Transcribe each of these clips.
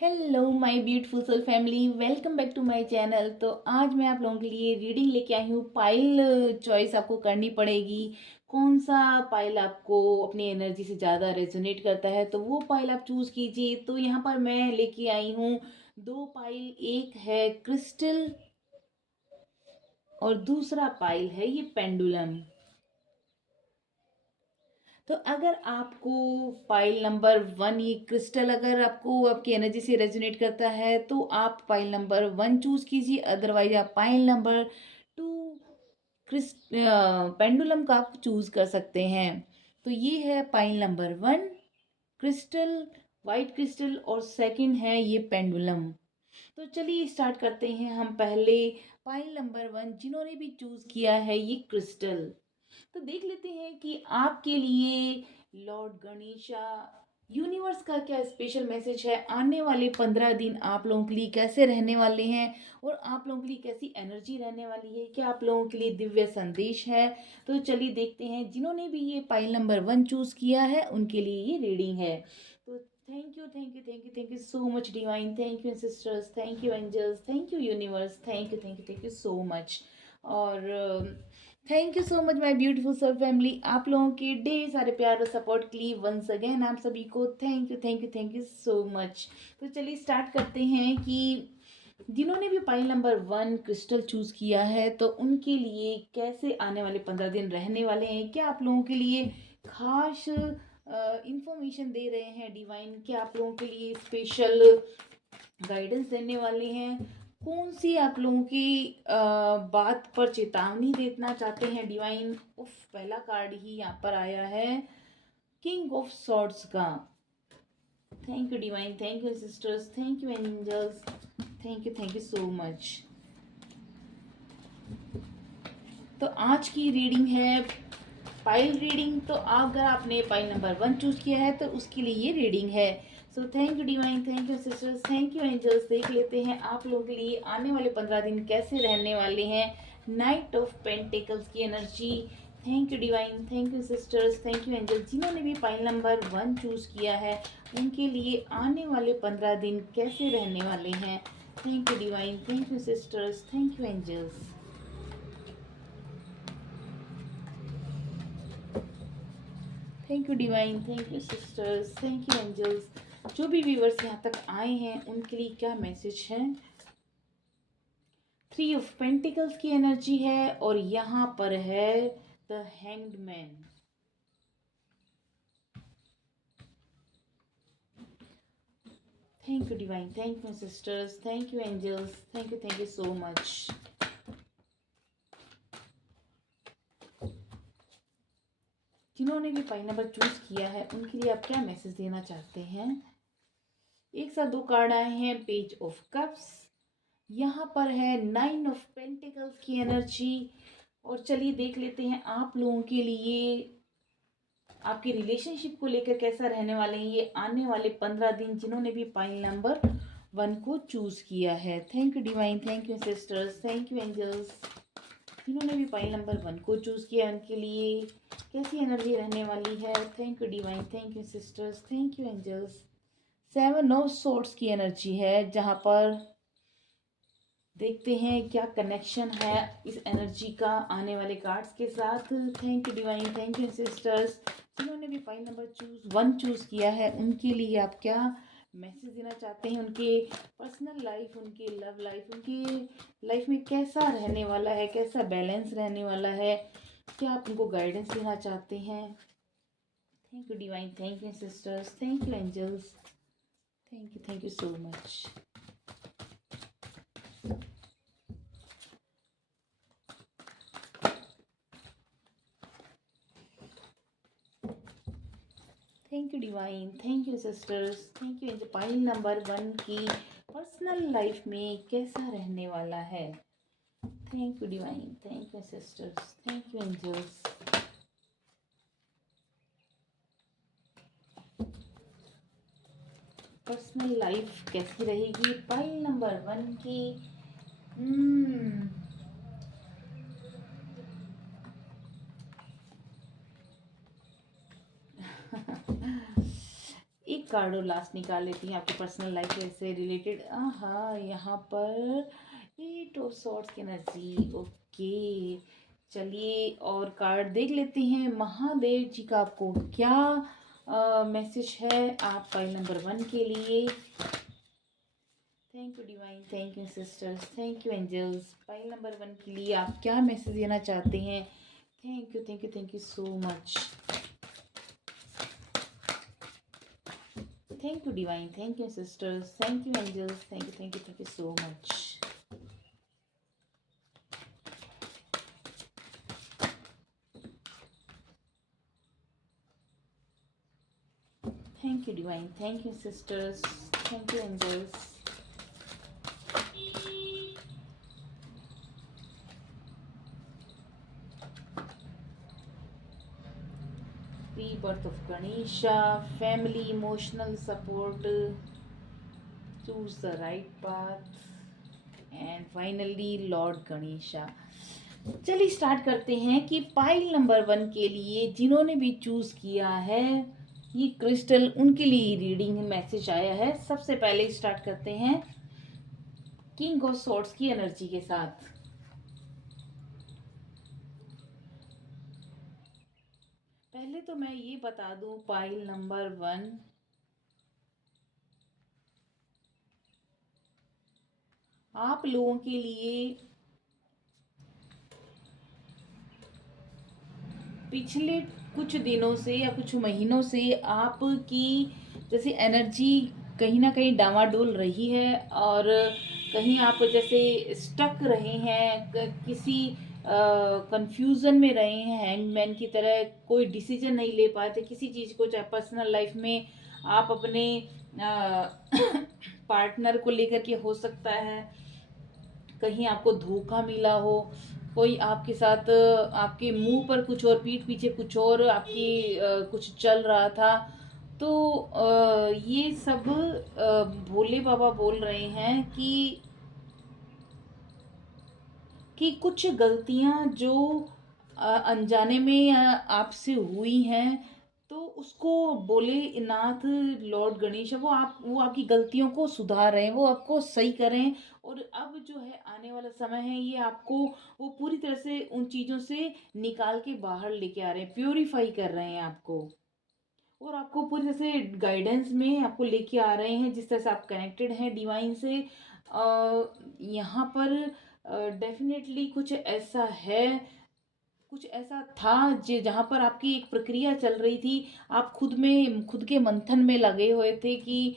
Hello my beautiful soul family, welcome back to my channel. तो आज मैं आप लोगों के लिए रीडिंग लेके आई हूँ। पाइल चॉइस आपको करनी पड़ेगी। कौन सा पाइल आपको अपनी एनर्जी से ज़्यादा रेजोनेट करता है तो वो पाइल आप चूज़ कीजिए। तो यहाँ पर मैं लेके आई हूँ दो पाइल। एक है क्रिस्टल और दूसरा पाइल है ये पेंडुलम। तो अगर आपको पाइल नंबर 1 ये क्रिस्टल अगर आपको आपकी एनर्जी से रेजोनेट करता है तो आप पाइल नंबर 1 चूज कीजिए। अदरवाइज आप पाइल नंबर 2 पेंडुलम का आप चूज कर सकते हैं। तो ये है pile number 1 crystal, white crystal, और सेकंड है ये पेंडुलम। तो चलिए स्टार्ट करते हैं हम पहले पाइल नंबर 1 जिन्होंने भी चूज किया है ये क्रिस्टल। तो देख लेते हैं कि आपके लिए लॉर्ड गणेशा यूनिवर्स का क्या स्पेशल मैसेज है। आने वाले 15 दिन आप लोगों के लिए कैसे रहने वाले हैं और आप लोगों के लिए कैसी एनर्जी रहने वाली है, क्या आप लोगों के लिए दिव्य संदेश है। तो चलिए देखते हैं। जिन्होंने भी ये पाइल नंबर 1 चूज किया है उनके लिए ये रीडिंग है। तो thank you, thank you, thank you, thank you so much divine, thank you sisters, thank you angels, thank you universe, thank you, thank you, thank you so much. और thank you so much my beautiful सब family, आप लोगों के ढेर सारे प्यार और support के लिए वंस अगेन आप सभी को thank you, thank you, thank you so much. तो चलिए स्टार्ट करते हैं कि जिन्होंने भी पाइल नंबर 1 क्रिस्टल चूज किया है तो उनके लिए कैसे आने वाले 15 दिन रहने वाले हैं। क्या आप लोगों के लिए खास इंफॉर्मेशन दे रहे हैं डिवाइन, क्या आप लोगों के लिए स्पेशल गाइडेंस देने वाले हैं, कौन सी आप लोगों की बात पर चेतावनी देना चाहते हैं डिवाइन। उफ, पहला कार्ड ही यहाँ पर आया है किंग ऑफ सॉर्ड्स का। Thank you divine, thank you sisters, thank you angels, thank you so much. तो आज की रीडिंग है पाइल रीडिंग। तो अगर आपने पाइल नंबर 1 चूज किया है तो उसके लिए ये रीडिंग है। So thank you divine, thank you sisters, thank you angels. देख लेते हैं आप लोगों के लिए आने वाले 15 दिन कैसे रहने वाले हैं। नाइट ऑफ पेंटिकल्स की energy. Thank you divine, thank you sisters, thank you angels. जिन्होंने भी पाइल नंबर 1 चूज किया है उनके लिए आने वाले 15 दिन कैसे रहने वाले हैं। Thank you divine, thank you sisters, thank you angels. Thank you divine, thank you sisters, thank you angels. जो भी व्यूवर्स यहाँ तक आए हैं उनके लिए क्या मैसेज है। 3 ऑफ पेंटिकल्स की एनर्जी है और यहाँ पर है the hanged man. Thank you divine, thank you sisters, thank you angels, thank you so much. जिन्होंने भी पाई नंबर चूज किया है उनके लिए आप क्या मैसेज देना चाहते हैं। एक साथ दो कार्ड आए हैं, पेज ऑफ कप्स, यहाँ पर है 9 ऑफ पेंटिकल्स की एनर्जी। और चलिए देख लेते हैं आप लोगों के लिए आपके रिलेशनशिप को लेकर कैसा रहने वाले हैं ये आने वाले 15 दिन जिन्होंने भी पाइल नंबर 1 को चूज किया है। Thank you divine, thank you sisters, thank you angels. जिन्होंने भी पाइल नंबर 1 को चूज किया उनके लिए कैसी एनर्जी रहने वाली है। Thank you divine, thank you sisters, thank you angels. 7 of swords की एनर्जी है जहाँ पर देखते हैं क्या कनेक्शन है इस एनर्जी का आने वाले कार्ड्स के साथ। Thank you divine, thank you sisters. जिन्होंने भी पाइल नंबर 1 चूज किया है उनके लिए आप क्या मैसेज देना चाहते हैं। उनके पर्सनल लाइफ, उनके लव लाइफ, उनकी लाइफ में कैसा रहने वाला है, कैसा बैलेंस रहने वाला है, क्या आप उनको गाइडेंस देना चाहते हैं। Thank you divine, thank you sisters, thank you angels, thank you so much. Thank you divine, thank you sisters, thank you. Pile number 1 की पर्सनल लाइफ में कैसा रहने वाला है। Thank you divine, thank you sisters, thank you angels. Personal life कैसी रहेगी pile number 1 की। hmm, एक कार्ड और लास्ट निकाल लेती हैं आपकी पर्सनल लाइफ से रिलेटेड। हाँ, यहाँ पर एट ऑफ सॉर्ड्स की एनर्जी। ओके, चलिए और कार्ड देख लेते हैं। महादेव जी का आपको क्या मैसेज है आप फाइल नंबर 1 के लिए। Thank you divine, thank you sisters, thank you angels. Pile number 1 के लिए आप क्या मैसेज देना चाहते हैं? Thank you, thank you, thank you so much. Thank you divine, thank you sisters, thank you angels, thank you, thank you, thank you so much. Thank you divine, thank you sisters, thank you angels. Rebirth of Ganesha, family, emotional support, choose the right path, and finally Lord Ganesha। चलिए start करते हैं कि pile number 1 के लिए जिन्होंने भी choose किया है ये क्रिस्टल, उनके लिए रीडिंग मैसेज आया है। सबसे पहले स्टार्ट करते हैं किंग ऑफ सॉर्ड्स की एनर्जी के साथ। पहले तो मैं ये बता दूं पाइल नंबर 1 आप लोगों के लिए पिछले कुछ दिनों से या कुछ महीनों से आपकी जैसे एनर्जी कहीं ना कहीं डामाडोल रही है, और कहीं आप जैसे स्टक रहे हैं, किसी कंफ्यूजन में रहे हैं, हैंगमैन की तरह कोई डिसीजन नहीं ले पाए थे किसी चीज़ को। चाहे पर्सनल लाइफ में आप अपने पार्टनर को लेकर के हो सकता है, कहीं आपको धोखा मिला हो, कोई आपके साथ आपके मुंह पर कुछ और पीठ पीछे कुछ और आपकी कुछ चल रहा था। तो ये सब भोले बाबा बोल रहे हैं कि कुछ गलतियां जो अनजाने में या आपसे हुई हैं, तो उसको बोले नाथ लॉर्ड गणेश वो आपकी गलतियों को सुधार रहे हैं, वो आपको सही करें। और अब जो है आने वाला समय है, ये आपको वो पूरी तरह से उन चीज़ों से निकाल के बाहर लेके आ रहे हैं, प्योरीफाई कर रहे हैं आपको, और आपको पूरी तरह से गाइडेंस में आपको लेके आ रहे हैं जिस तरह से आप कनेक्टेड हैं डिवाइन से। यहाँ पर डेफिनेटली कुछ ऐसा है, कुछ ऐसा था जो जहाँ पर आपकी एक प्रक्रिया चल रही थी। आप खुद के मंथन में लगे हुए थे कि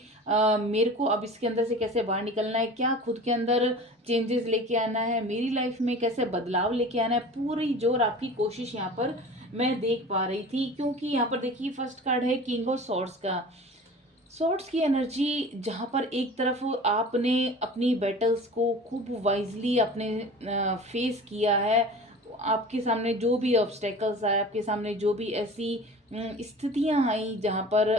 मेरे को अब इसके अंदर से कैसे बाहर निकलना है, क्या खुद के अंदर चेंजेस लेके आना है, मेरी लाइफ में कैसे बदलाव लेके आना है। पूरी जोर आपकी कोशिश यहाँ पर मैं देख पा रही थी, क्योंकि यहाँ पर देखिए फर्स्ट कार्ड है किंग ऑफ सॉर्ड्स का। सॉर्ड्स की एनर्जी जहाँ पर एक तरफ आपने अपनी बैटल्स को खूब वाइजली अपने फेस किया है, आपके सामने जो भी ऑब्स्टेकल्स आए, आपके सामने जो भी ऐसी स्थितियां आई जहाँ पर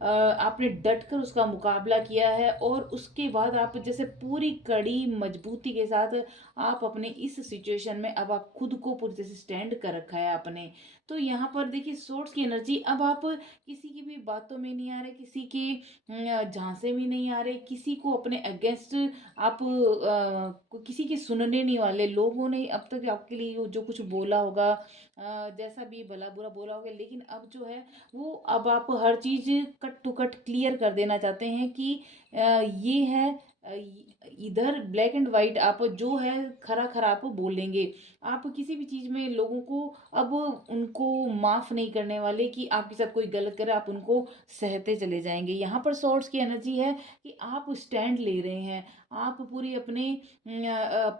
आपने डट कर उसका मुकाबला किया है, और उसके बाद आप जैसे पूरी कड़ी मजबूती के साथ आप अपने इस सिचुएशन में अब आप खुद को पूरी तरह से स्टैंड कर रखा है आपने। तो यहाँ पर देखिए सोर्स की एनर्जी, अब आप किसी की भी बातों में नहीं आ रहे, किसी के झांसे में नहीं आ रहे, किसी को अपने अगेंस्ट आप किसी की सुनने नहीं वाले। लोगों ने अब तक आपके लिए जो कुछ बोला होगा, जैसा भी भला बुरा बोला होगा, लेकिन अब जो है वो अब आप हर चीज़ कट टू कट क्लियर कर देना चाहते हैं कि ये है, इधर ब्लैक एंड वाइट आप जो है खरा खरा आप बोलेंगे। आप किसी भी चीज़ में लोगों को अब उनको माफ़ नहीं करने वाले कि आपके साथ कोई गलत करे, आप उनको सहते चले जाएंगे। यहाँ पर सॉर्ड्स की एनर्जी है कि आप स्टैंड ले रहे हैं, आप पूरी अपने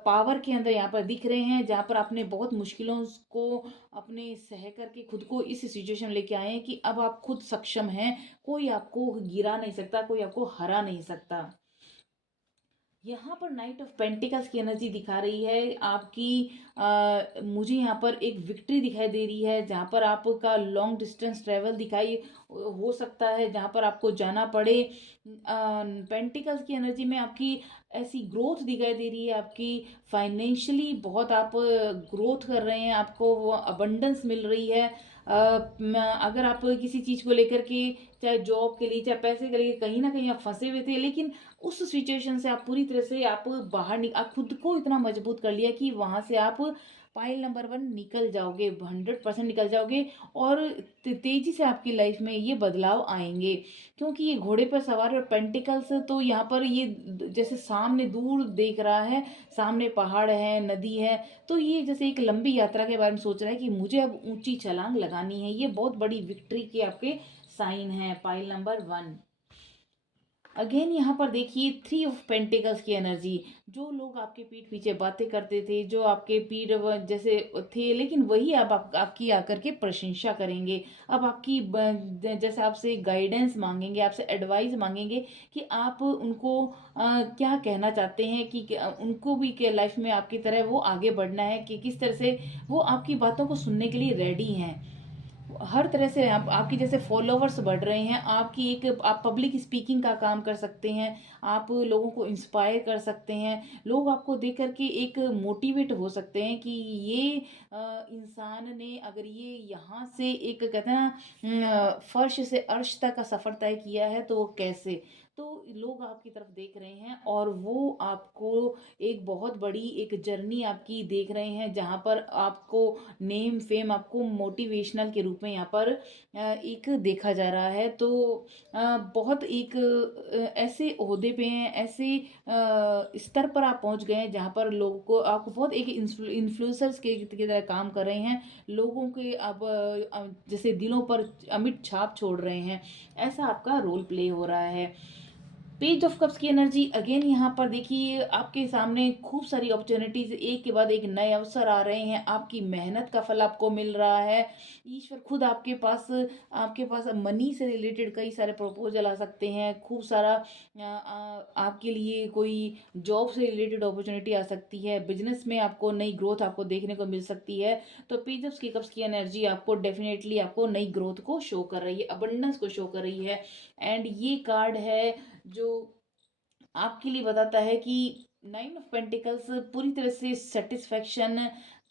पावर के अंदर यहाँ पर दिख रहे हैं, जहाँ पर आपने बहुत मुश्किलों को अपने सह करके खुद को इस सिचुएशन लेके आए हैं कि अब आप खुद सक्षम हैं, कोई आपको गिरा नहीं सकता, कोई आपको हरा नहीं सकता। यहाँ पर नाइट ऑफ पेंटिकल्स की एनर्जी दिखा रही है आपकी। मुझे यहाँ पर एक विक्ट्री दिखाई दे रही है, जहाँ पर आपका लॉन्ग डिस्टेंस ट्रेवल दिखाई हो सकता है, जहाँ पर आपको जाना पड़े। पेंटिकल्स की एनर्जी में आपकी ऐसी ग्रोथ दिखाई दे रही है, आपकी फाइनेंशियली बहुत आप ग्रोथ कर रहे हैं, आपको वो अबंडेंस मिल रही है। अगर आप किसी चीज़ को लेकर के, चाहे जॉब के लिए, चाहे पैसे के लिए, कहीं न कहीं आप फँसे हुए थे, लेकिन उस सिचुएशन से आप पूरी तरह से आप बाहर आप खुद को इतना मजबूत कर लिया कि वहाँ से आप पाइल नंबर 1 निकल जाओगे, 100% निकल जाओगे, और तेज़ी से आपकी लाइफ में ये बदलाव आएँगे। क्योंकि ये घोड़े पर सवार और पेंटिकल्स, तो यहाँ पर ये जैसे सामने दूर देख रहा है, सामने पहाड़ है, नदी है, तो ये जैसे एक लंबी यात्रा के बारे में सोच रहा है कि मुझे अब ऊँची छलांग लगानी है। ये बहुत बड़ी विक्ट्री के आपके साइन हैं, पाइल नंबर 1। अगेन यहाँ पर देखिए 3 ऑफ पेंटिकल्स की एनर्जी। जो लोग आपके पीठ पीछे बातें करते थे, जो आपके पीठ जैसे थे, लेकिन वही अब आपकी आकर के प्रशंसा करेंगे। अब आपकी जैसे आपसे गाइडेंस मांगेंगे, आपसे एडवाइस मांगेंगे कि आप उनको क्या कहना चाहते हैं, कि उनको भी के लाइफ में आपकी तरह वो आगे बढ़ना है, कि किस तरह से वो आपकी बातों को सुनने के लिए रेडी हैं। हर तरह से आपकी जैसे फॉलोवर्स बढ़ रहे हैं, आपकी एक आप पब्लिक स्पीकिंग का काम कर सकते हैं, आप लोगों को इंस्पायर कर सकते हैं, लोग आपको देख कर के एक मोटिवेट हो सकते हैं कि ये इंसान ने अगर ये यहाँ से एक कहते हैं ना फर्श से अर्श तक का सफ़र तय किया है, तो वो कैसे, तो लोग आपकी तरफ देख रहे हैं, और वो आपको एक बहुत बड़ी एक जर्नी आपकी देख रहे हैं, जहाँ पर आपको नेम फेम, आपको मोटिवेशनल के रूप में यहाँ पर एक देखा जा रहा है। तो बहुत एक ऐसे ओहदे पे हैं, ऐसे स्तर पर आप पहुँच गए हैं, जहाँ पर लोगों को आपको बहुत एक इन्फ्लुएंसर्स के की तरह काम कर रहे हैं। लोगों के अब जैसे दिलों पर अमिट छाप छोड़ रहे हैं, ऐसा आपका रोल प्ले हो रहा है। पेज ऑफ कप्स की एनर्जी अगेन यहाँ पर देखिए, आपके सामने खूब सारी अपॉर्चुनिटीज, एक के बाद एक नए अवसर आ रहे हैं, आपकी मेहनत का फल आपको मिल रहा है। ईश्वर खुद आपके पास मनी से रिलेटेड कई सारे प्रपोजल आ सकते हैं, खूब सारा आपके लिए कोई जॉब से रिलेटेड अपॉर्चुनिटी आ सकती है, बिजनेस में आपको नई ग्रोथ आपको देखने को मिल सकती है। तो पेज ऑफ कप्स की एनर्जी आपको डेफिनेटली आपको नई ग्रोथ को शो कर रही है, अबंडेंस को शो कर रही है। एंड ये कार्ड है जो आपके लिए बताता है कि 9 ऑफ पेंटिकल्स पूरी तरह से satisfaction,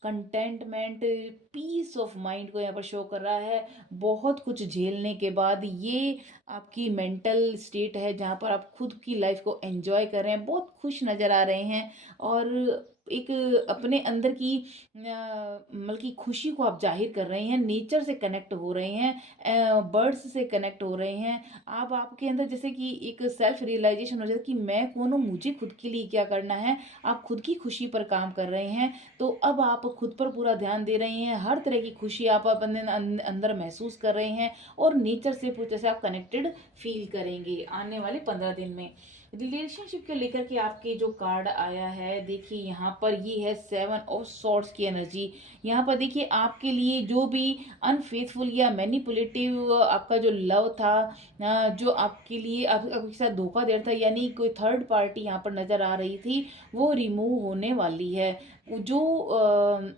contentment, peace of mind को यहाँ पर शो कर रहा है। बहुत कुछ झेलने के बाद ये आपकी मेंटल स्टेट है, जहाँ पर आप खुद की लाइफ को एंजॉय कर रहे हैं, बहुत खुश नज़र आ रहे हैं, और एक अपने अंदर की मतलब की खुशी को आप जाहिर कर रहे हैं, नेचर से कनेक्ट हो रहे हैं, बर्ड्स से कनेक्ट हो रहे हैं। आप आपके अंदर जैसे कि एक सेल्फ रियलाइजेशन हो जाता है कि मैं कौन हूँ, मुझे खुद के लिए क्या करना है। आप खुद की खुशी पर काम कर रहे हैं, तो अब आप खुद पर पूरा ध्यान दे रहे हैं, हर तरह की खुशी आप अपने अंदर महसूस कर रहे हैं, और नेचर से पूरी तरह से आप कनेक्टेड फील करेंगे आने वाले 15 दिन में। रिलेशनशिप के लेकर के आपके जो कार्ड आया है, देखिए यहाँ पर ये है 7 ऑफ सॉर्ड्स की एनर्जी। यहाँ पर देखिए आपके लिए जो भी अनफेथफुल या मैनिपुलेटिव आपका जो लव था, जो आपके लिए आपके साथ धोखा दे रहा था, यानी कोई थर्ड पार्टी यहाँ पर नज़र आ रही थी, वो रिमूव होने वाली है। जो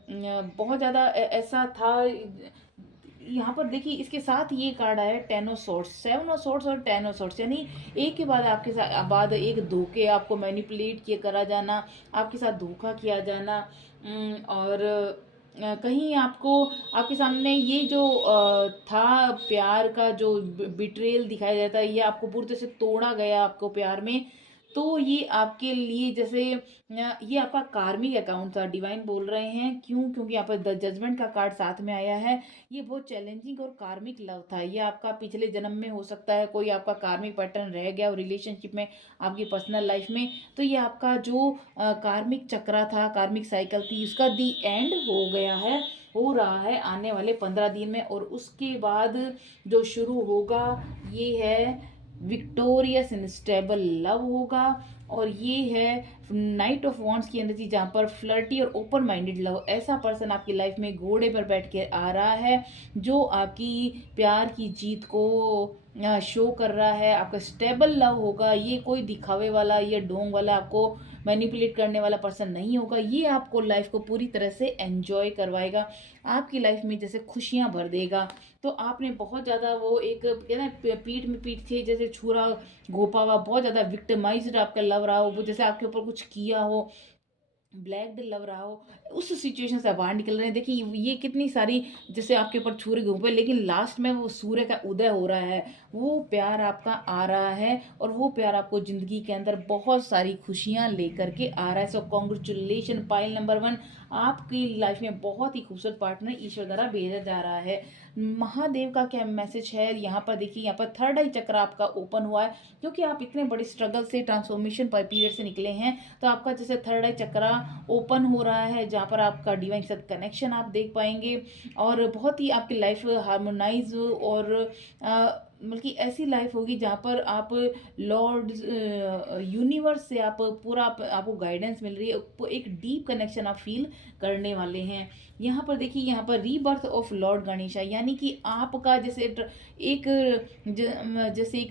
बहुत ज़्यादा ऐसा था, यहाँ पर देखिए इसके साथ ये कार्ड आया 10 ऑफ सॉर्ड्स, 7 ऑफ सॉर्ड्स और 10 ऑफ सॉर्ड्स, यानी एक के बाद आपके साथ बाद एक धोखे, आपको मैनिपुलेट किया करा जाना, आपके साथ धोखा किया जाना, और कहीं आपको आपके सामने ये जो था प्यार का जो बिट्रेयल दिखाया जाता है, ये आपको पूरी तरह से तोड़ा गया आपको प्यार में। तो ये आपके लिए जैसे ये आपका कार्मिक अकाउंट था, डिवाइन बोल रहे हैं, क्यों, क्योंकि यहाँ पर द जजमेंट का कार्ड साथ में आया है। ये बहुत चैलेंजिंग और कार्मिक लव था, ये आपका पिछले जन्म में हो सकता है, कोई आपका कार्मिक पैटर्न रह गया रिलेशनशिप में, आपकी पर्सनल लाइफ में। तो ये आपका जो कार्मिक चक्रा था, कार्मिक साइकिल थी, उसका दी एंड हो गया है, हो रहा है आने वाले 15 दिन में। और उसके बाद जो शुरू होगा, ये है विक्टोरियस इन स्टेबल लव होगा। और ये है नाइट ऑफ वॉन्ड्स की एनर्जी, जहाँ पर फ्लर्टी और ओपन माइंडेड लव, ऐसा पर्सन आपकी लाइफ में घोड़े पर बैठ के आ रहा है, जो आपकी प्यार की जीत को शो कर रहा है। आपका स्टेबल लव होगा, ये कोई दिखावे वाला, ये ढोंग वाला, आपको मैनिपुलेट करने वाला पर्सन नहीं होगा। ये आपको लाइफ को पूरी तरह से एंजॉय करवाएगा, आपकी लाइफ में जैसे खुशियाँ भर देगा। तो आपने बहुत ज़्यादा वो एक कहते हैं पीठ में पीठ से जैसे छुरा घोपा हुआ, बहुत ज़्यादा विक्टिमाइज्ड आपका लव रहा हो, वो जैसे आपके ऊपर कुछ किया हो, ब्लैक लव रहा हो, उस सिचुएशन से बाहर निकल रहे हैं। देखिए ये कितनी सारी जैसे आपके ऊपर छुरे घूम पे, लेकिन लास्ट में वो सूर्य का उदय हो रहा है, वो प्यार आपका आ रहा है और वो प्यार आपको ज़िंदगी के अंदर बहुत सारी खुशियाँ लेकर के आ रहा है। सो कॉन्ग्रेचुलेशन पाइल नंबर 1, आपकी लाइफ में बहुत ही खूबसूरत पार्टनर ईश्वर द्वारा भेजा जा रहा है। महादेव का क्या मैसेज है यहाँ पर देखिए, यहाँ पर थर्ड आई चक्र आपका ओपन हुआ है, क्योंकि आप इतने बड़े स्ट्रगल से ट्रांसफॉर्मेशन पीरियड से निकले हैं। तो आपका जैसे थर्ड आई चक्रा ओपन हो रहा है, जहाँ पर आपका डिवाइन के साथ कनेक्शन आप देख पाएंगे और बहुत ही आपकी लाइफ हार्मोनाइज और बल्कि ऐसी लाइफ होगी जहाँ पर आप लॉर्ड यूनिवर्स से आप पूरा आपको गाइडेंस मिल रही है, एक डीप कनेक्शन आप फील करने वाले हैं। यहाँ पर देखिए, यहाँ पर रीबर्थ ऑफ लॉर्ड गणेशा, यानी कि आपका जैसे एक जैसे एक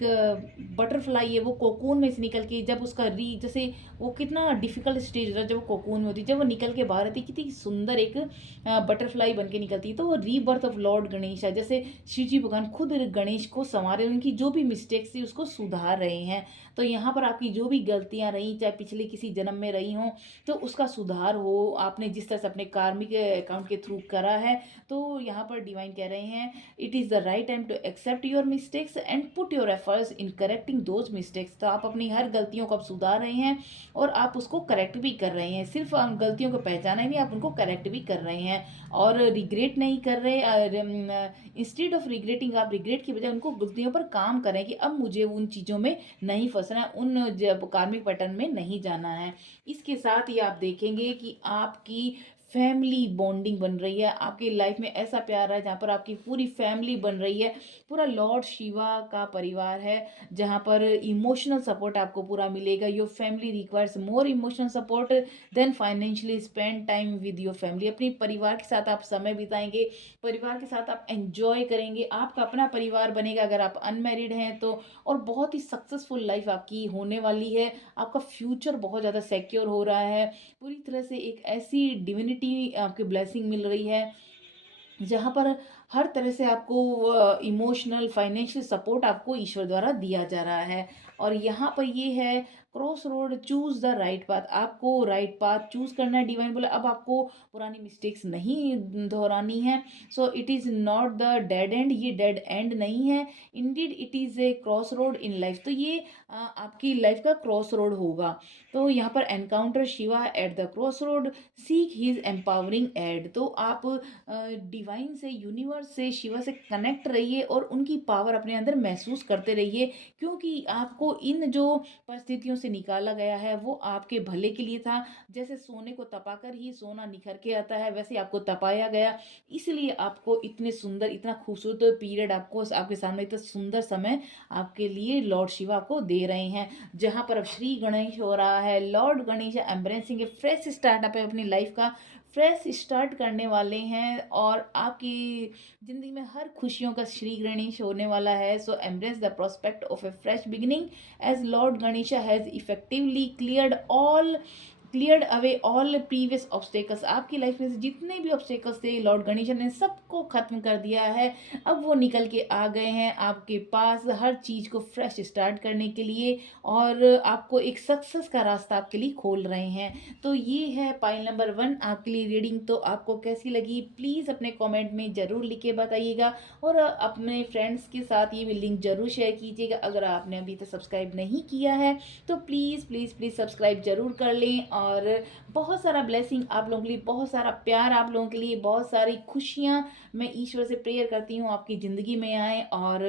बटरफ्लाई है, वो कोकून में से निकल के जब उसका जैसे वो कितना डिफिकल्ट स्टेज होता है जब वो कोकून में होती है, जब वो निकल के बाहर आती है कितनी सुंदर एक बटरफ्लाई बन के निकलती है। तो वो रीबर्थ ऑफ लॉर्ड गणेश है, जैसे शिव जी भगवान खुद गणेश को संवारे, उनकी जो भी मिस्टेक्स थी उसको सुधार रहे हैं। तो यहाँ पर आपकी जो भी गलतियाँ रही, चाहे पिछले किसी जन्म में रही हों, तो उसका सुधार हो, आपने जिस तरह से अपने कार्मिक अकाउंट के थ्रू करा है। तो यहाँ पर डिवाइन कह रहे हैं, it is the right time to accept your mistakes and put your efforts in correcting those mistakes. तो आप अपनी हर गलतियों को अब सुधार रहे हैं और आप उसको करेक्ट भी कर रहे हैं। सिर्फ आप गलतियों को पहचाना ही नहीं, आप उनको करेक्ट भी कर रहे हैं और रिग्रेट नहीं कर रहे। इंस्टेड ऑफ रिग्रेटिंग, आप रिग्रेट की बजाय उनको गलतियों पर काम करें कि अब मुझे उन चीज़ों में नहीं फंसना है, उन जब कार्मिक पैटर्न में नहीं जाना है। इसके साथ ही आप देखेंगे कि आपकी फैमिली बॉन्डिंग बन रही है, आपकी लाइफ में ऐसा प्यार है जहाँ पर आपकी पूरी फैमिली बन रही है, पूरा लॉर्ड शिवा का परिवार है, जहाँ पर इमोशनल सपोर्ट आपको पूरा मिलेगा। Your family requires more emotional support than financially. Spend time with your family, अपनी परिवार के साथ आप समय बिताएंगे, परिवार के साथ आप एंजॉय करेंगे, आपका अपना परिवार बनेगा अगर आप अनमैरिड हैं तो, और बहुत ही सक्सेसफुल लाइफ आपकी होने वाली है। आपका फ्यूचर बहुत ज़्यादा सिक्योर हो रहा है, पूरी तरह से एक ऐसी डिविनिटी आपकी ब्लेसिंग मिल रही है जहाँ पर हर तरह से आपको इमोशनल फाइनेंशियल सपोर्ट आपको ईश्वर द्वारा दिया जा रहा है। और यहाँ पर ये है cross road, choose the right path, आपको राइट पाथ चूज करना है। डिवाइन बोला अब आपको पुरानी मिस्टेक्स नहीं दोहरानी है। So it is not the dead and, ये डेड एंड नहीं है, Indeed it is a cross road in life. तो ये आपकी लाइफ का क्रॉस रोड होगा। तो यहाँ पर encounter Shiva at the cross road, seek his empowering aid. तो आप डिवाइन से, यूनिवर्स से, शिवा से कनेक्ट रहिए और उनकी पावर अपने अंदर महसूस करते रहिए, क्योंकि आपको इन जो परिस्थितियों से निकाला गया है वो आपके भले के लिए था। जैसे सोने को तपाकर ही सोना निखर के आता है, वैसे आपको तपाया गया, इसलिए आपको इतने सुंदर, इतना खूबसूरत पीरियड आपको आपके सामने, इतना सुंदर समय आपके लिए लॉर्ड शिवा आपको दे रहे हैं। जहाँ पर अब श्री गणेश हो रहा है, लॉर्ड गणेश एम्ब्रेसिंग ए फ्रेश स्टार्टअप है, अपनी लाइफ का फ्रेश स्टार्ट करने वाले हैं और आपकी ज़िंदगी में हर खुशियों का श्री गणेश होने वाला है। So embrace the prospect of a fresh beginning as lord Ganesha has effectively cleared away all previous obstacles. आपकी लाइफ में से जितने भी ऑब्स्टेकल्स थे लॉर्ड गणेश ने सबको ख़त्म कर दिया है। अब वो निकल के आ गए हैं आपके पास हर चीज़ को फ्रेश स्टार्ट करने के लिए और आपको एक सक्सेस का रास्ता आपके लिए खोल रहे हैं। तो ये है पाइल नंबर 1 आपके लिए रीडिंग। तो आपको कैसी लगी प्लीज़ अपने कमेंट में ज़रूर लिख के बताइएगा और अपने फ्रेंड्स के साथ ये लिंक ज़रूर शेयर कीजिएगा। अगर आपने अभी तक सब्सक्राइब नहीं किया है तो प्लीज़ प्लीज़ प्लीज़ सब्सक्राइब ज़रूर कर लें। और बहुत सारा ब्लेसिंग आप लोगों के लिए, बहुत सारा प्यार आप लोगों के लिए, बहुत सारी खुशियाँ मैं ईश्वर से प्रेयर करती हूँ आपकी ज़िंदगी में आए। और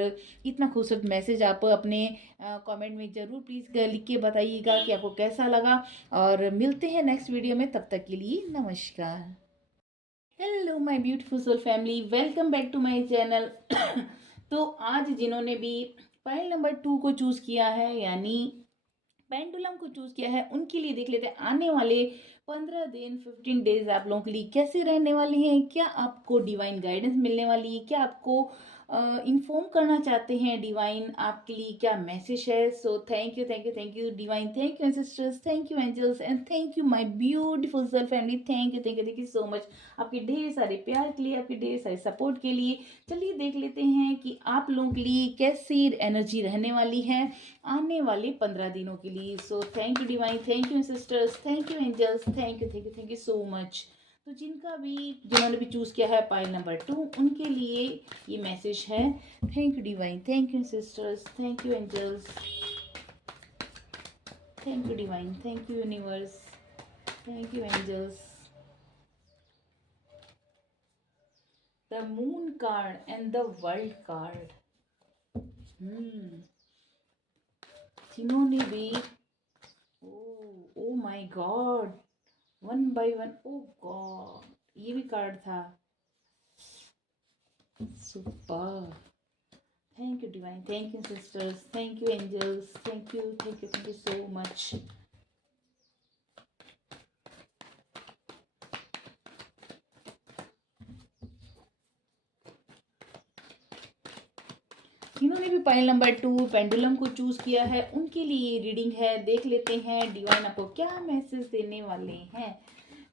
इतना खूबसूरत मैसेज आप अपने कमेंट में ज़रूर प्लीज़ लिख के बताइएगा कि आपको कैसा लगा। और मिलते हैं नेक्स्ट वीडियो में, तब तक के लिए नमस्कार। Hello my beautiful soul family, welcome back to my channel. तो आज जिन्होंने भी फाइल नंबर 2 को चूज़ किया है, यानी पेंडुलम को चूज़ किया है, उनके लिए देख लेते हैं आने वाले 15 दिन 15 डेज आप लोगों के लिए कैसे रहने वाले हैं। क्या आपको डिवाइन गाइडेंस मिलने वाली है, क्या आपको इन्फॉर्म करना चाहते हैं डिवाइन आपके लिए क्या मैसेज है। So thank you, thank you, thank you divine, thank you sisters, thank you angels and thank you my beautiful self family. Thank you, thank you, thank you so much आपके ढेर सारे प्यार के लिए, आपके ढेर सारे सपोर्ट के लिए। चलिए देख लेते हैं कि आप लोगों के लिए कैसी एनर्जी रहने वाली है आने वाले 15 दिनों के लिए। So thank you divine, thank you sisters, thank you angels, thank you, thank you, thank you so much. तो जिन्होंने भी चूज़ किया है पाइल नंबर 2, उनके लिए ये मैसेज है। Thank you divine, thank you sisters, thank you angels, thank you divine, thank you universe, thank you angels. The moon card and the world card. जिन्होंने भी oh my god, one by one, oh god ये भी card था। Super, thank you divine, thank you sisters, thank you angels, thank you, thank you, thank you so much. जिन्होंने भी pile number 2 pendulum को choose किया है उनके लिए रीडिंग है। देख लेते हैं डिवाइन आपको क्या मैसेज देने वाले हैं।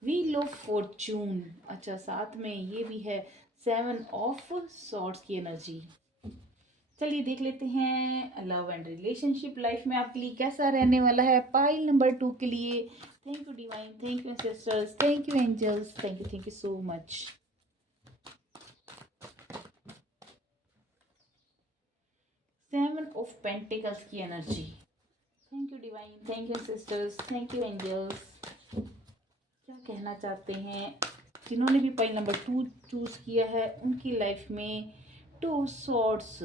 व्हील ऑफ फॉर्चून, अच्छा साथ में ये भी है 7 ऑफ सॉर्ड्स की एनर्जी। चलिए देख लेते हैं लव एंड रिलेशनशिप लाइफ में आपके लिए कैसा रहने वाला है पाइल नंबर 2 के लिए। Thank you divine, thank you sisters, thank you angels, thank you so much. 7 of pentacles की energy. Thank you divine, thank you sisters, thank you angels. क्या कहना चाहते हैं जिन्होंने भी पाइल नंबर 2 चूज किया है उनकी लाइफ में 2 सॉर्ड्स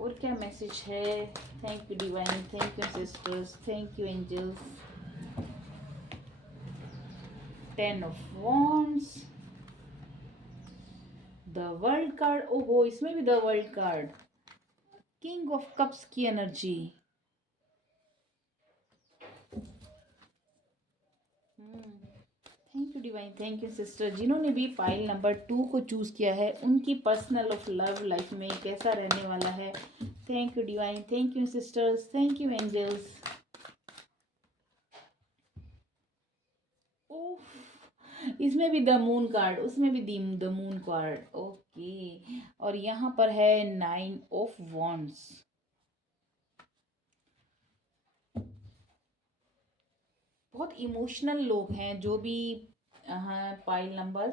और क्या मैसेज है। Thank you divine, thank you sisters, thank you angels. 10 of wands, the world card, ओहो इसमें भी the world card, king of cups की energy. Thank you divine, thank you sister. जिन्होंने भी पाइल नंबर 2 को चूज किया है उनकी पर्सनल ऑफ लव लाइफ में कैसा रहने वाला है। Thank you divine, thank you sisters, thank you angels. इसमें भी द मून कार्ड, उसमें भी द मून कार्ड, ओके। और यहाँ पर है 9 ऑफ वॉन्ड्स। बहुत इमोशनल लोग हैं जो भी पाइल नंबर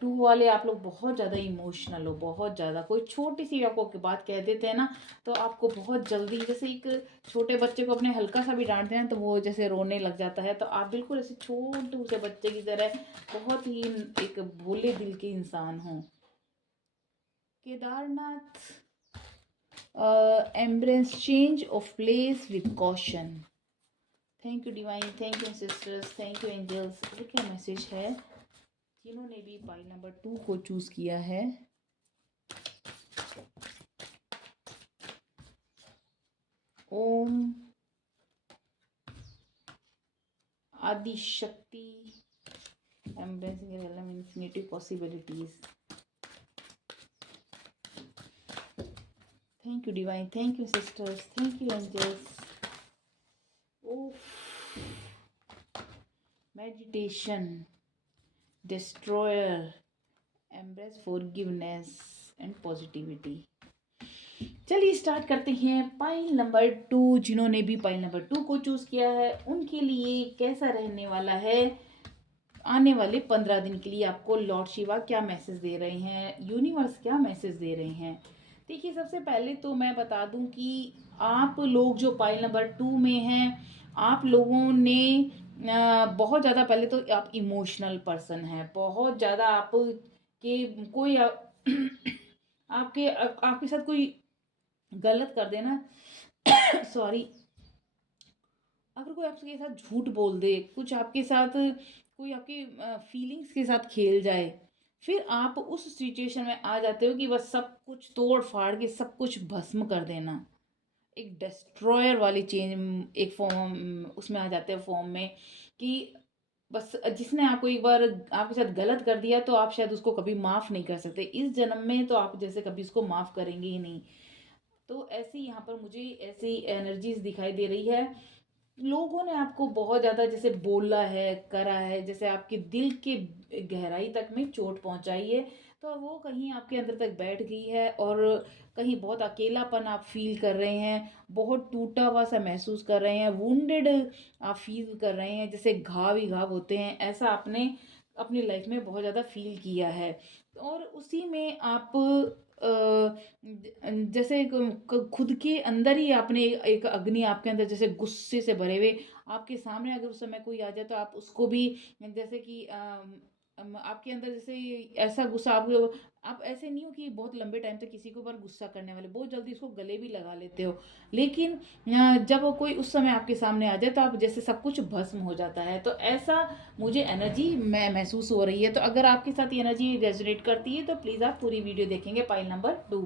2 वाले। आप लोग बहुत ज़्यादा इमोशनल हो, बहुत ज़्यादा। कोई छोटी सी आपको बात कह देते हैं ना तो आपको बहुत जल्दी, जैसे एक छोटे बच्चे को अपने हल्का सा भी डांट दें तो वो जैसे रोने लग जाता है, तो आप बिल्कुल ऐसे छोटे से बच्चे की तरह बहुत ही एक भोले दिल के इंसान हो। Kedarnath, embrace change of place with caution। Thank you divine, thank you sisters, thank you angels. ये क्या मैसेज है जिन्होंने भी पाइल नंबर 2 को चूज किया है। ओम आदि शक्ति, embracing a realm infinity possibilities। Thank you divine, thank you sisters, thank you angels. Meditation, destroyer, embrace forgiveness and positivity. चलिए स्टार्ट करते हैं पाइल नंबर 2। जिन्होंने भी पाइल नंबर 2 को चूज किया है उनके लिए कैसा रहने वाला है आने वाले 15 दिन के लिए। आपको लॉर्ड शिवा क्या मैसेज दे रहे हैं, यूनिवर्स क्या मैसेज दे रहे हैं। देखिए सबसे पहले तो मैं बता दूं कि आप लोग जो पाइल नंबर 2 में हैं, आप लोगों ने बहुत ज़्यादा, पहले तो आप इमोशनल पर्सन हैं, बहुत ज़्यादा। आप के कोई आपके साथ कोई गलत कर देना सॉरी, अगर कोई आपके साथ झूठ बोल दे, कुछ आपके साथ कोई आपकी फीलिंग्स के साथ खेल जाए, फिर आप उस सिचुएशन में आ जाते हो कि बस सब कुछ तोड़ फाड़ के सब कुछ भस्म कर देना। एक डिस्ट्रॉयर वाली चेंज, एक फॉर्म उसमें आ जाते हैं फॉर्म में कि बस जिसने आपको एक बार आपके साथ गलत कर दिया तो आप शायद उसको कभी माफ़ नहीं कर सकते। इस जन्म में तो आप जैसे कभी उसको माफ़ करेंगे ही नहीं। तो ऐसी यहाँ पर मुझे ऐसी एनर्जीज़ दिखाई दे रही है। लोगों ने आपको बहुत ज़्यादा जैसे बोला है, करा है, जैसे आपके दिल के गहराई तक में चोट पहुँचाई है, तो वो कहीं आपके अंदर तक बैठ गई है और कहीं बहुत अकेलापन आप फ़ील कर रहे हैं, बहुत टूटा हुआ-सा महसूस कर रहे हैं, वुंडेड आप फ़ील कर रहे हैं, जैसे घाव ही घाव होते हैं, ऐसा आपने अपनी लाइफ़ में बहुत ज़्यादा फ़ील किया है। और उसी में आप जैसे खुद के अंदर ही आपने एक अग्नि आपके अंदर जैसे गुस्से से भरे हुए आपके सामने अगर उस समय कोई आ जाए तो आप उसको भी जैसे कि आपके अंदर जैसे ऐसा गुस्सा आप ऐसे नहीं हो कि बहुत लंबे टाइम तक किसी के ऊपर गुस्सा करने वाले, बहुत जल्दी उसको गले भी लगा लेते हो। लेकिन जब वो कोई उस समय आपके सामने आ जाए तो आप जैसे सब कुछ भस्म हो जाता है, तो ऐसा मुझे एनर्जी मैं महसूस हो रही है। तो अगर आपके साथ ये एनर्जी रेजोनेट करती है तो प्लीज़ आप पूरी वीडियो देखेंगे। Pile number 2।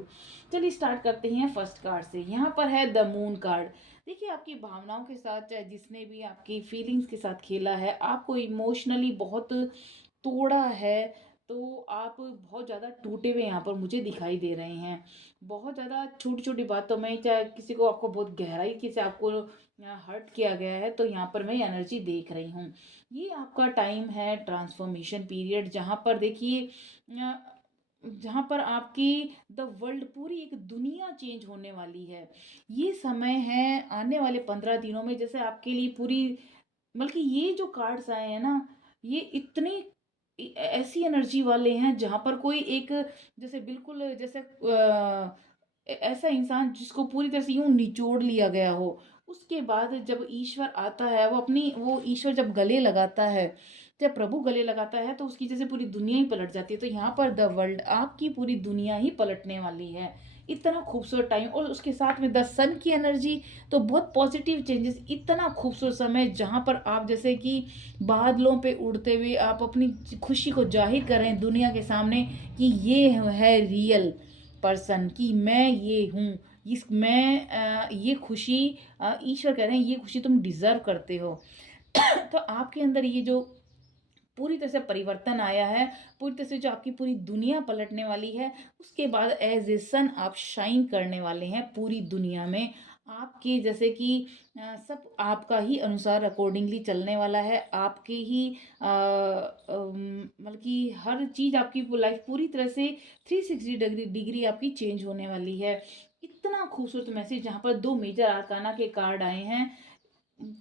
चलिए स्टार्ट करते हैं फर्स्ट कार्ड से। यहाँ पर है द मून कार्ड। देखिए आपकी भावनाओं के साथ चाहे जिसने भी आपकी फीलिंग्स के साथ खेला है, आपको इमोशनली बहुत तोड़ा है, तो आप बहुत ज़्यादा टूटे हुए यहाँ पर मुझे दिखाई दे रहे हैं। बहुत ज़्यादा छोटी-छोटी बातों में चाहे किसी को आपको बहुत गहराई के से आपको हर्ट किया गया है, तो यहाँ पर मैं एनर्जी देख रही हूँ। ये आपका टाइम है ट्रांसफॉर्मेशन पीरियड, जहाँ पर देखिए जहाँ पर आपकी द वर्ल्ड पूरी एक दुनिया चेंज होने वाली है। ये समय है आने वाले 15 दिनों में जैसे आपके लिए पूरी, बल्कि ये जो कार्ड्स आए हैं ना, ये इतने ऐसी एनर्जी वाले हैं जहाँ पर कोई एक जैसे बिल्कुल जैसे ऐसा इंसान जिसको पूरी तरह से यूं निचोड़ लिया गया हो, उसके बाद जब ईश्वर आता है वो ईश्वर जब गले लगाता है, जब प्रभु गले लगाता है तो उसकी जैसे पूरी दुनिया ही पलट जाती है। तो यहाँ पर द वर्ल्ड आपकी पूरी दुनिया ही पलटने वाली है। इतना खूबसूरत टाइम और उसके साथ में द सन की एनर्जी, तो बहुत पॉजिटिव चेंजेस, इतना खूबसूरत समय जहाँ पर आप जैसे कि बादलों पे उड़ते हुए आप अपनी खुशी को जाहिर कर रहे हैं दुनिया के सामने कि ये है रियल पर्सन, कि मैं ये हूँ। ये खुशी ईश्वर कह रहे हैं ये खुशी तुम डिजर्व करते हो। तो आपके अंदर ये जो पूरी तरह से परिवर्तन आया है, पूरी तरह से जो आपकी पूरी दुनिया पलटने वाली है, उसके बाद एज़ ए सन आप शाइन करने वाले हैं पूरी दुनिया में। आपके जैसे कि सब आपका ही अनुसार अकॉर्डिंगली चलने वाला है, आपके ही मतलब कि हर चीज़ आपकी लाइफ पूरी तरह से 360 डिग्री आपकी चेंज होने वाली है। इतना खूबसूरत मैसेज जहाँ पर 2 मेजर आर्काना के कार्ड आए हैं,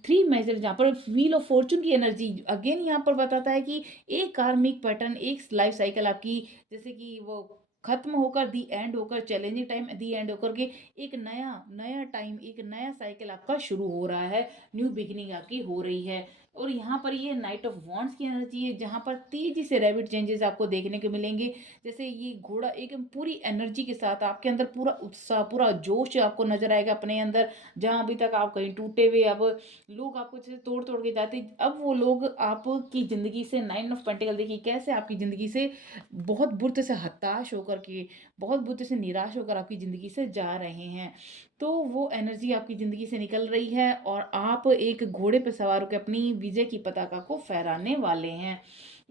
3 मेजर जहाँ पर व्हील ऑफ फॉर्च्यून की एनर्जी अगेन यहाँ पर बताता है कि एक कार्मिक पैटर्न, एक लाइफ साइकिल आपकी जैसे कि वो खत्म होकर दी एंड होकर चैलेंजिंग टाइम दी एंड होकर के एक नया नया टाइम, एक नया साइकिल आपका शुरू हो रहा है, न्यू बिगिनिंग आपकी हो रही है। और यहाँ पर ये नाइट ऑफ वॉन्ड्स की एनर्जी है जहाँ पर तेजी से रैपिड चेंजेस आपको देखने को मिलेंगे। जैसे ये घोड़ा एक पूरी एनर्जी के साथ आपके अंदर पूरा उत्साह, पूरा जोश आपको नजर आएगा अपने अंदर। जहाँ अभी तक आप कहीं टूटे हुए, अब लोग आपको जैसे तोड़ तोड़ के जाते, अब वो लोग आपकी ज़िंदगी से, नाइन ऑफ पेंटिकल देखिए कैसे आपकी ज़िंदगी से बहुत बुरी तरह से हताश होकर के, बहुत बुरी तरह से निराश होकर आपकी ज़िंदगी से जा रहे हैं। तो वो एनर्जी आपकी ज़िंदगी से निकल रही है और आप एक घोड़े पर सवार होकर अपनी विजय की पताका को फहराने वाले हैं।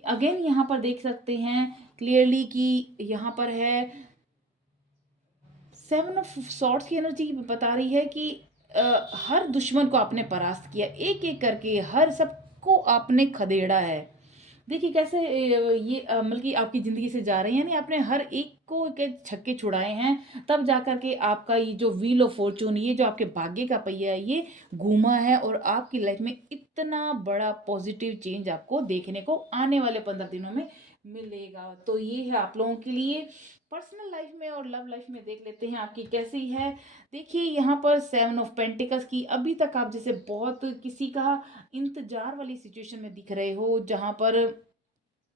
अगेन यहाँ पर देख सकते हैं क्लियरली कि यहाँ पर है 7 ऑफ सॉर्ड्स की एनर्जी बता रही है कि हर दुश्मन को आपने परास्त किया, एक-एक करके हर सबको आपने खदेड़ा है। देखिए कैसे ये मतलब कि आपकी ज़िंदगी से जा रहे हैं, यानी आपने हर एक को के छक्के छुड़ाए हैं, तब जा कर के आपका ये जो व्हील ऑफ फॉर्च्यून, ये जो आपके भाग्य का पहिया है, ये घूमा है और आपकी लाइफ में इतना बड़ा पॉजिटिव चेंज आपको देखने को आने वाले 15 दिनों में मिलेगा। तो ये है आप लोगों के लिए। पर्सनल लाइफ में और लव लाइफ में देख लेते हैं आपकी कैसी है। देखिए यहाँ पर 7 ऑफ पेंटिकल्स की, अभी तक आप जैसे बहुत किसी का इंतजार वाली सिचुएशन में दिख रहे हो, जहाँ पर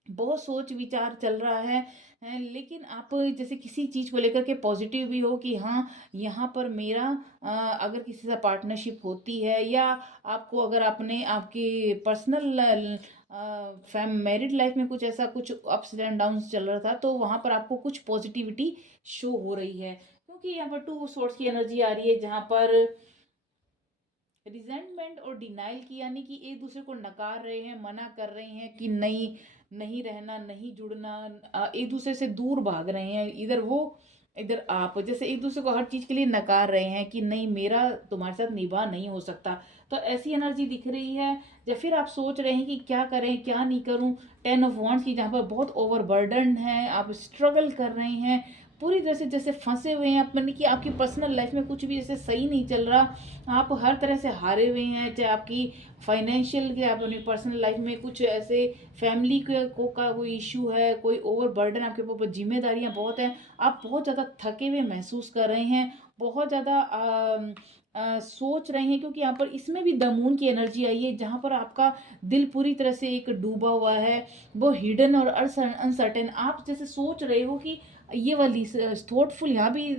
बहुत सोच विचार चल रहा है, लेकिन आप जैसे किसी चीज़ को लेकर के पॉजिटिव भी हो कि हाँ, यहाँ पर मेरा अगर किसी से पार्टनरशिप होती है या आपको अगर आपने आपकी पर्सनल फैम मैरिड लाइफ में कुछ ऐसा कुछ अप्स एंड डाउन्स चल रहा था, तो वहाँ पर आपको कुछ पॉजिटिविटी शो हो रही है। क्योंकि यहाँ पर 2 सोर्स की एनर्जी आ रही है जहाँ पर रिजेंटमेंट और डिनाइल की, यानी कि एक दूसरे को नकार रहे हैं, मना कर रहे हैं कि नहीं, नहीं रहना, नहीं जुड़ना, एक दूसरे से दूर भाग रहे हैं, इधर वो इधर आप, जैसे एक दूसरे को हर चीज़ के लिए नकार रहे हैं कि नहीं, मेरा तुम्हारे साथ निभा नहीं हो सकता। तो ऐसी एनर्जी दिख रही है। या फिर आप सोच रहे हैं कि क्या करें, क्या नहीं करूं। 10 ऑफ वॉन्ड्स की, जहाँ पर बहुत ओवरबर्डन है, आप स्ट्रगल कर रहे हैं पूरी तरह से, जैसे फंसे हुए हैं, अपने कि आपकी पर्सनल लाइफ में कुछ भी जैसे सही नहीं चल रहा, आप हर तरह से हारे हुए हैं, चाहे आपकी फाइनेंशियल के, आप अपनी पर्सनल लाइफ में कुछ ऐसे फैमिली के को का कोई इशू है, कोई ओवरबर्डन आपके ऊपर, जिम्मेदारियां बहुत हैं, आप बहुत ज़्यादा थके हुए महसूस कर रहे हैं, बहुत ज़्यादा सोच रहे हैं, क्योंकि यहाँ पर इसमें भी द मून की एनर्जी आई है, जहाँ पर आपका दिल पूरी तरह से एक डूबा हुआ है, वो हिडन और अनसर्टेन, आप जैसे सोच रहे हो कि ये वाली थॉटफुल, यहाँ भी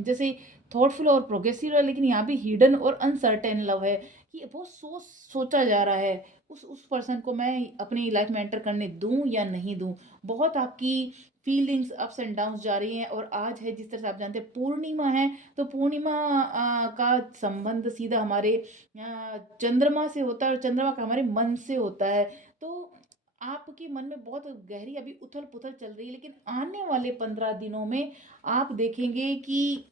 जैसे थॉटफुल और प्रोग्रेसिव है, लेकिन यहाँ भी हिडन और अनसर्टेन लव है, कि वो सोचा जा रहा है उस पर्सन को मैं अपनी लाइफ में एंटर करने दूं या नहीं दूं। बहुत आपकी फीलिंग्स अप्स एंड डाउन्स जा रही हैं, और आज है, जिस तरह से आप जानते हैं, पूर्णिमा है, तो पूर्णिमा का संबंध सीधा हमारे चंद्रमा से होता है, और चंद्रमा का हमारे मन से होता है। तो आपके मन में बहुत गहरी अभी उथल पुथल चल रही है, लेकिन आने वाले 15 दिनों में आप देखेंगे कि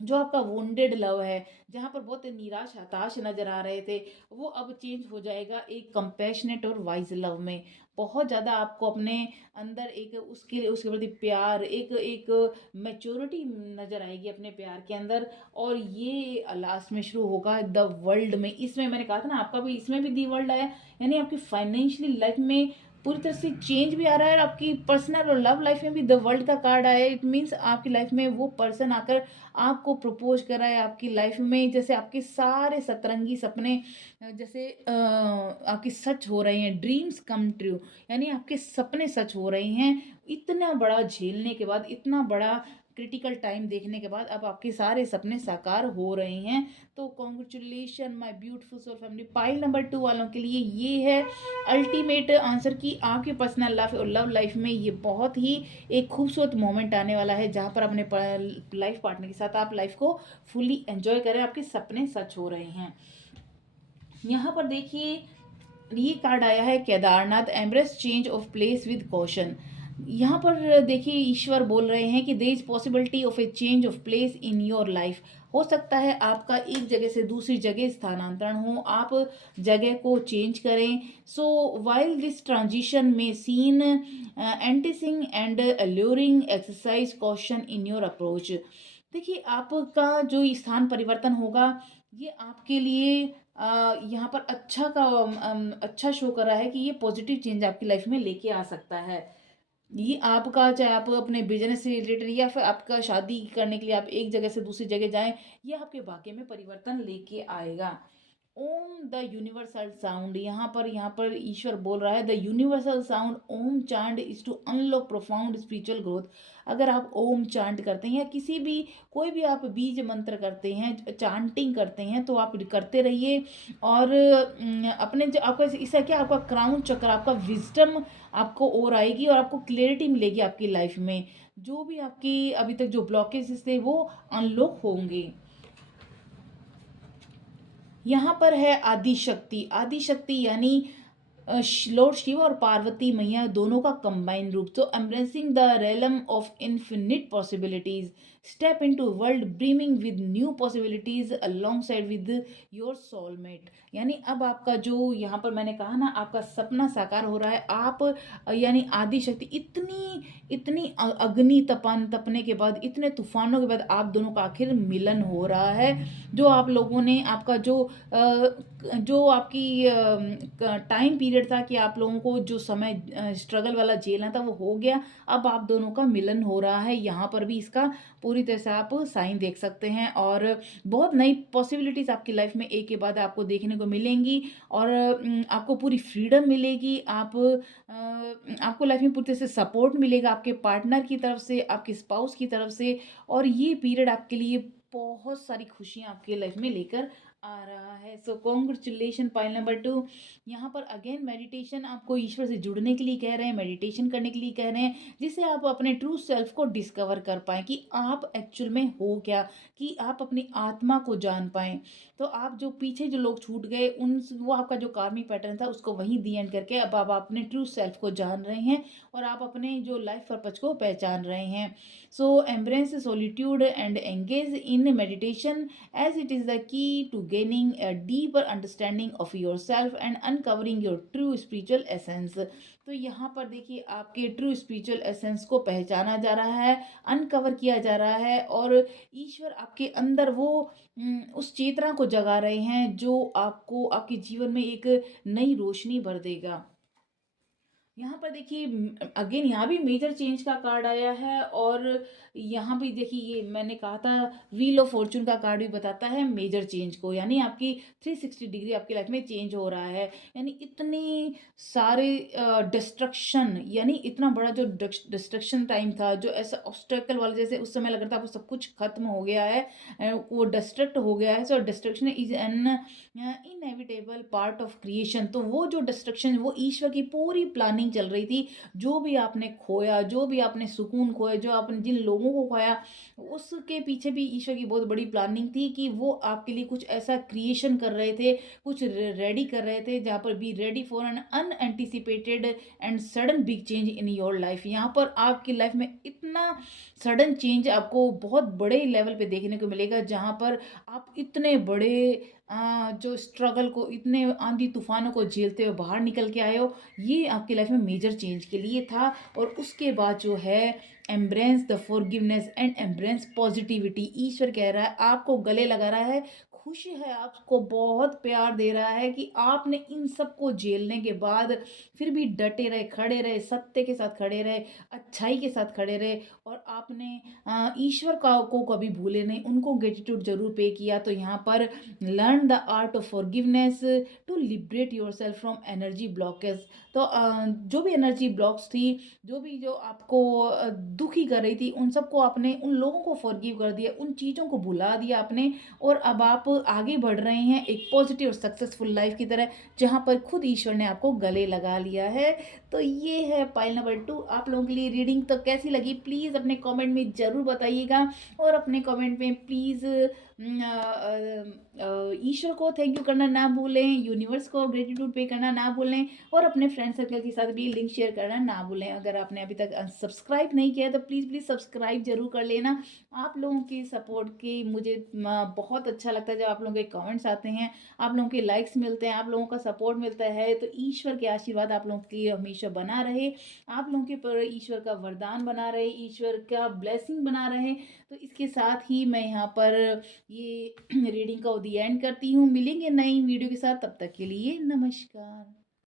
जो आपका वुंडेड लव है, जहाँ पर बहुत निराश हताश नजर आ रहे थे, वो अब चेंज हो जाएगा एक कंपैशनेट और वाइज लव में। बहुत ज़्यादा आपको अपने अंदर एक उसके उसके प्रति प्यार, एक एक मैच्योरिटी नजर आएगी अपने प्यार के अंदर। और ये लास्ट में शुरू होगा द वर्ल्ड में, इसमें मैंने कहा था ना, आपका भी इसमें भी दी वर्ल्ड आया, यानी आपकी फाइनेंशियली लाइफ में पूरी तरह से चेंज भी आ रहा है, और आपकी पर्सनल और लव लाइफ में भी द वर्ल्ड का कार्ड आया है। इट मीन्स आपकी लाइफ में वो पर्सन आकर आपको प्रपोज करा है, आपकी लाइफ में जैसे आपके सारे सतरंगी सपने जैसे आपके सच हो रहे हैं, ड्रीम्स कम ट्रू, यानी आपके सपने सच हो रहे हैं। इतना बड़ा झेलने के बाद, इतना बड़ा क्रिटिकल टाइम देखने के बाद, अब आपके सारे सपने साकार हो रहे हैं। तो congratulation my beautiful soul family. Pile number 2 वालों के लिए ये है अल्टीमेट आंसर कि आपके पर्सनल लाइफ और लव लाइफ में ये बहुत ही एक खूबसूरत मोमेंट आने वाला है, जहाँ पर अपने लाइफ पार्टनर के साथ आप लाइफ को फुली एंजॉय करें, आपके सपने सच हो रहे हैं। यहाँ पर देखिए, ये कार्ड आया है Kedarnath, embrace change of place with caution. यहाँ पर देखिए, ईश्वर बोल रहे हैं कि there is possibility of a change of place in your life. हो सकता है आपका एक जगह से दूसरी जगह स्थानांतरण हो, आप जगह को चेंज करें। सो वाइल दिस ट्रांजिशन में seems enticing and alluring exercise caution in your approach. देखिए, आपका जो स्थान परिवर्तन होगा, ये आपके लिए यहाँ पर अच्छा शो कर रहा है कि ये पॉजिटिव चेंज आपकी लाइफ में लेके आ सकता है। ये आपका, चाहे आप अपने बिजनेस से रिलेटेड, या फिर आपका शादी करने के लिए आप एक जगह से दूसरी जगह जाएं, ये आपके भाग्य में परिवर्तन लेके आएगा। ओम द यूनिवर्सल साउंड, यहाँ पर ईश्वर बोल रहा है, the universal sound Om chant is to unlock profound spiritual growth. अगर आप ओम चांट करते हैं, या किसी भी कोई भी आप बीज मंत्र करते हैं, चांटिंग करते हैं, तो आप करते रहिए। और अपने जो आपका इससे क्या, आपका क्राउन चक्र, आपका विजडम आपको और आएगी, और आपको क्लैरिटी मिलेगी आपकी लाइफ में। जो भी आपकी अभी तक जो ब्लॉकेजेस थे, वो अनलॉक होंगे। यहाँ पर है आदि शक्ति। आदि शक्ति यानी लॉर्ड शिव और पार्वती मैया दोनों का कंबाइन रूप। तो embracing the realm of infinite possibilities, step into world brimming with new possibilities alongside with your soulmate. यानी अब आपका जो यहाँ पर मैंने कहा ना, आपका सपना साकार हो रहा है। आप यानी आदि शक्ति, इतनी इतनी अग्नि तपन तपने के बाद, इतने तूफानों के बाद आप दोनों का आखिर मिलन हो रहा है। जो आप लोगों ने आपका जो आपकी टाइम पीरियड था कि आप लोगों को जो समय स्ट्रगल वाला झेलना था, वो हो गया। अब आप दोनों का मिलन हो रहा है। यहाँ पर भी इसका पूरी तरह से आप साइन देख सकते हैं, और बहुत नई पॉसिबिलिटीज़ आपकी लाइफ में एक के बाद आपको देखने को मिलेंगी, और आपको पूरी फ्रीडम मिलेगी। आपको लाइफ में पूरी तरह से सपोर्ट मिलेगा आपके पार्टनर की तरफ से, आपके स्पाउस की तरफ से। और ये पीरियड आपके लिए बहुत सारी खुशियाँ आपके लाइफ में लेकर आ रहा है। So congratulation pile number 2। यहाँ पर अगेन मेडिटेशन आपको ईश्वर से जुड़ने के लिए कह रहे हैं, मेडिटेशन करने के लिए कह रहे हैं, जिससे आप अपने ट्रू सेल्फ को डिस्कवर कर पाएँ कि आप एक्चुअल में हो क्या, कि आप अपनी आत्मा को जान पाएँ। तो आप जो पीछे जो लोग छूट गए उन वो आपका जो कार्मिक पैटर्न था उसको वहीं दी एंड करके अब आप अपने ट्रू सेल्फ को जान रहे हैं और आप अपने जो लाइफ पर्पज को पहचान रहे हैं। So embrace solitude and engage in meditation as it is the key to gaining a deeper understanding of yourself and uncovering your true spiritual essence। तो यहाँ पर देखिए आपके ट्रू स्पिरिचुअल एसेंस को पहचाना जा रहा है, अनकवर किया जा रहा है और ईश्वर आपके अंदर वो उस चेतना को जगा रहे हैं जो आपको आपके जीवन में एक नई रोशनी भर देगा। यहाँ पर देखिए अगेन यहाँ भी मेजर चेंज का कार्ड आया है और यहाँ भी देखिए ये मैंने कहा था व्हील ऑफ फॉर्चून का कार्ड भी बताता है मेजर चेंज को, यानी आपकी 360 डिग्री आपकी लाइफ में चेंज हो रहा है। यानी इतनी सारे डिस्ट्रक्शन, यानी इतना बड़ा जो डिस्ट्रक्शन टाइम था, जो ऐसा ऑब्स्टेकल वाला जैसे उस समय लग रहा था आपको सब कुछ खत्म हो गया है, वो डिस्ट्रक्ट हो गया है। So destruction is an inevitable part of creation. तो वो जो डिस्ट्रक्शन, वो ईश्वर की पूरी प्लानिंग चल रही थी। जो भी आपने खोया, जो भी आपने सुकून खोया, जो आपने जिन लोगों को खोया, उसके पीछे भी ईश्वर की बहुत बड़ी प्लानिंग थी कि वो आपके लिए कुछ ऐसा क्रिएशन कर रहे थे, कुछ रेडी कर रहे थे, जहाँ पर be ready for an unanticipated and sudden big change in your life. यहाँ पर आपकी लाइफ में इतना सडन चेंज आपको बहुत बड़े लेवल पे देखने को मिलेगा, जहाँ पर आप इतने बड़े जो स्ट्रगल को, इतने आंधी तूफानों को झेलते हुए बाहर निकल के आए हो, ये आपकी लाइफ में मेजर चेंज के लिए था। और उसके बाद जो है embrace the forgiveness and embrace positivity. ईश्वर कह रहा है, आपको गले लगा रहा है, खुश है, आपको बहुत प्यार दे रहा है कि आपने इन सब को झेलने के बाद फिर भी डटे रहे, खड़े रहे, सत्य के साथ खड़े रहे, अच्छाई के साथ खड़े रहे और आपने ईश्वर को कभी भूले नहीं, उनको ग्रेटिट्यूड जरूर पे किया। तो यहाँ पर learn the art of forgiveness to liberate yourself from energy blockage. तो जो भी एनर्जी ब्लॉक्स थी, जो भी जो आपको दुखी कर रही थी, उन सबको आपने, उन लोगों को फॉरगिव कर दिया, उन चीज़ों को भुला दिया आपने और अब आप आगे बढ़ रहे हैं एक पॉजिटिव और सक्सेसफुल लाइफ की तरह, जहाँ पर खुद ईश्वर ने आपको गले लगा लिया है। तो ये है पाइल नंबर 2 आप लोगों के लिए रीडिंग। तो कैसी लगी प्लीज़ अपने कमेंट में ज़रूर बताइएगा और अपने कमेंट में प्लीज़ ईश्वर को थैंक यू करना ना भूलें, यूनिवर्स को ग्रेटिट्यूड पे करना ना भूलें और अपने फ्रेंड सर्कल के साथ भी लिंक शेयर करना ना भूलें। अगर आपने अभी तक सब्सक्राइब नहीं किया तो प्लीज़ सब्सक्राइब जरूर कर लेना। आप लोगों की सपोर्ट की मुझे बहुत अच्छा लगता है जब आप लोगों के कमेंट्स आते हैं, आप लोगों के लाइक्स मिलते हैं, आप लोगों का सपोर्ट मिलता है। तो ईश्वर के आशीर्वाद आप लोगों के हमेशा बना रहे, आप लोगों के पर ईश्वर का वरदान बना रहे, ईश्वर का ब्लेसिंग बना रहे। तो इसके साथ ही मैं यहाँ पर ये रीडिंग का दी एंड करती हूँ। मिलेंगे नई वीडियो के साथ, तब तक के लिए नमस्कार।